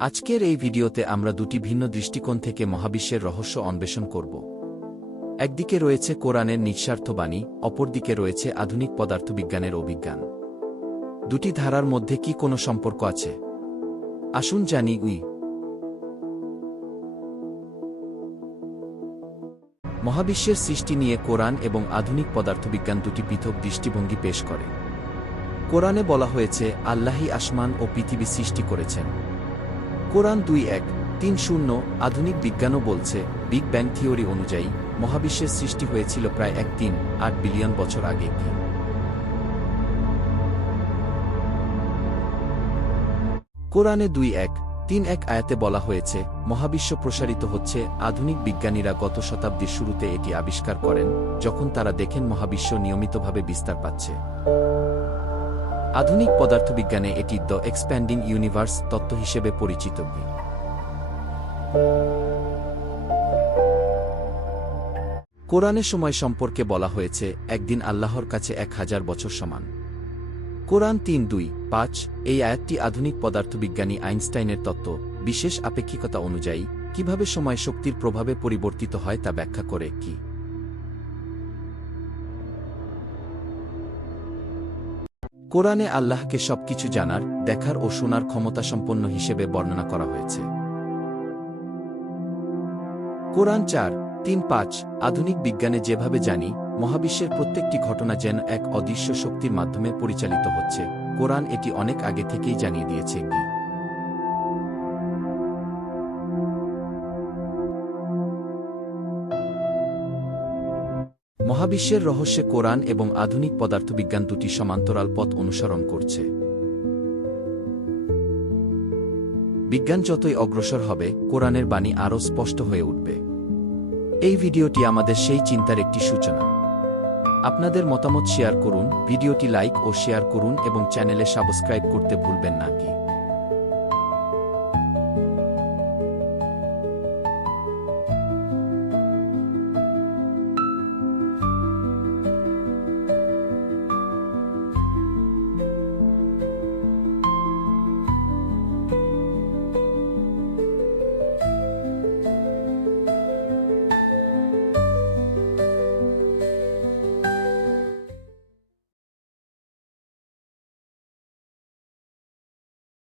আজকের এই ভিডিওতে আমরা দুটি ভিন্ন দৃষ্টিকোণ থেকে মহাবিশ্বের রহস্য অন্বেষণ করব। একদিকে রয়েছে কোরআনের নিঃস্বার্থ বাণী অপরদিকে রয়েছে আধুনিক পদার্থবিজ্ঞানের অভিজ্ঞান। দুটি ধারার মধ্যে কি কোনো সম্পর্ক আছে? আসুন জানি উই। মহাবিশ্বের সৃষ্টি নিয়ে কোরআন এবং আধুনিক পদার্থবিজ্ঞান দুটি পৃথক দৃষ্টিভঙ্গি পেশ করে। কোরআনে বলা হয়েছে আল্লাহি আসমান ও পৃথিবী সৃষ্টি করেছেন। কোরআন দুই এক, তিন শূন্য, আধুনিক বিজ্ঞানও বলছে, বিগ ব্যাং থিওরি অনুযায়ী মহাবিশ্বের সৃষ্টি হয়েছিল প্রায় এক তিন, আট বিলিয়ন বছর আগে। কোরআনে দুই এক, তিন এক আয়াতে বলা হয়েছে, মহাবিশ্ব প্রসারিত হচ্ছে, আধুনিক বিজ্ঞানীরা গত শতাব্দীর শুরুতে এটি আবিষ্কার করেন, যখন তারা দেখেন মহাবিশ্ব নিয়মিতভাবে বিস্তার পাচ্ছে। আধুনিক পদার্থবিজ্ঞানে এটি দ্য এক্সপ্যান্ডিং ইউনিভার্স তত্ত্ব হিসেবে পরিচিত। কোরআনের সময় সম্পর্কে বলা হয়েছে, একদিন আল্লাহর কাছে এক হাজার বছর সমান। কোরআন তিন দুই পাঁচ, এই আয়াতটি আধুনিক পদার্থবিজ্ঞানী আইনস্টাইনের তত্ত্ব, বিশেষ আপেক্ষিকতা অনুযায়ী কীভাবে সময় শক্তির প্রভাবে পরিবর্তিত হয় তা ব্যাখ্যা করে কি। কোরআনে আল্লাহকে সবকিছু জানার, দেখার ও শোনার ক্ষমতা সম্পন্ন হিসেবে বর্ণনা করা হয়েছে। কোরআন চার, তিন, পাঁচ, আধুনিক বিজ্ঞানে যেভাবে জানি, মহাবিশ্বের প্রত্যেকটি ঘটনা যেন এক অদৃশ্য শক্তির মাধ্যমে পরিচালিত হচ্ছে। কোরআন এটি অনেক আগে থেকেই জানিয়ে দিয়েছে কি মহাবিশ্বের রহস্যে কোরআন এবং আধুনিক পদার্থবিজ্ঞান দুটি সমান্তরাল পথ অনুসরণ করছে। বিজ্ঞান যতই অগ্রসর হবে, কোরআনের বাণী আরও স্পষ্ট হয়ে উঠবে। এই ভিডিওটি আমাদের সেই চিন্তার একটি সূচনা। আপনাদের মতামত শেয়ার করুন, ভিডিওটি লাইক ও শেয়ার করুন এবং চ্যানেলে সাবস্ক্রাইব করতে ভুলবেন না কি।